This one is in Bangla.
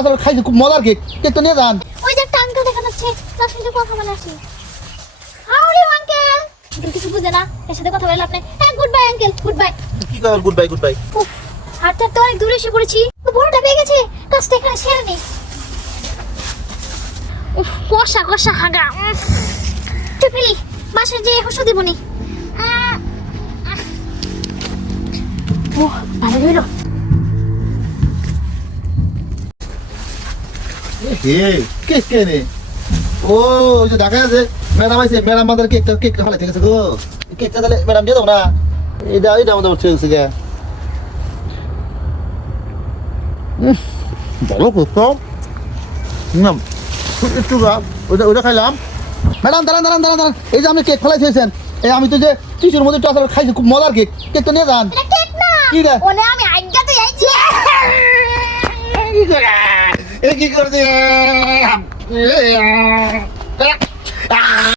আসলে খাইছি খুব মজার কেক, কেকটা নিয়ে যান। ওই যে একটা আঙ্কেল দেখা যাচ্ছে, তার সাথে কথা বলে আসি। Howdy uncle. আঙ্কেল কিছু বুঝে না, এর সাথে কথা বলে আপনি। হ্যাঁ good bye uncle, good bye. কি কর গুড বাই গুড বাই? হাঁটতে হাঁটতে অনেক দূরে এসে পড়েছি, বড়টা পেয়ে গেছে, কাজটা এখানে সেরে নেই। উফ কষা কষা হাগা। চুপড়ি বাসায় যেয়ে ওষুধ দিবনি। ও ভালো হইলো। কেক কেনে ও ওই যে দেখা যাচ্ছে ম্যাডাম আছে, ম্যাডাম আমাদের কেকটা ভালো ঠিক আছে গো। কেকটা তাহলে ম্যাডাম দিয়ে দেবো না, এটা আমাদের চলছে গে ভালো করতাম না একটু ওইটা খাইলাম। ম্যাডাম দাঁড়ান দাঁড়ান দাঁড়ান দাঁড়ান, এই যে আপনি কেক ফেলাই খেয়েছেন, এই আমি তো যে টিসুর মধ্যে একটু আসলে খাইছি খুব মজার কেক, কেকটা নিয়ে যান। এটা কেক না, কি রে? ওনে আমি আজ্ঞা তো আইছি। কি করে কি করছে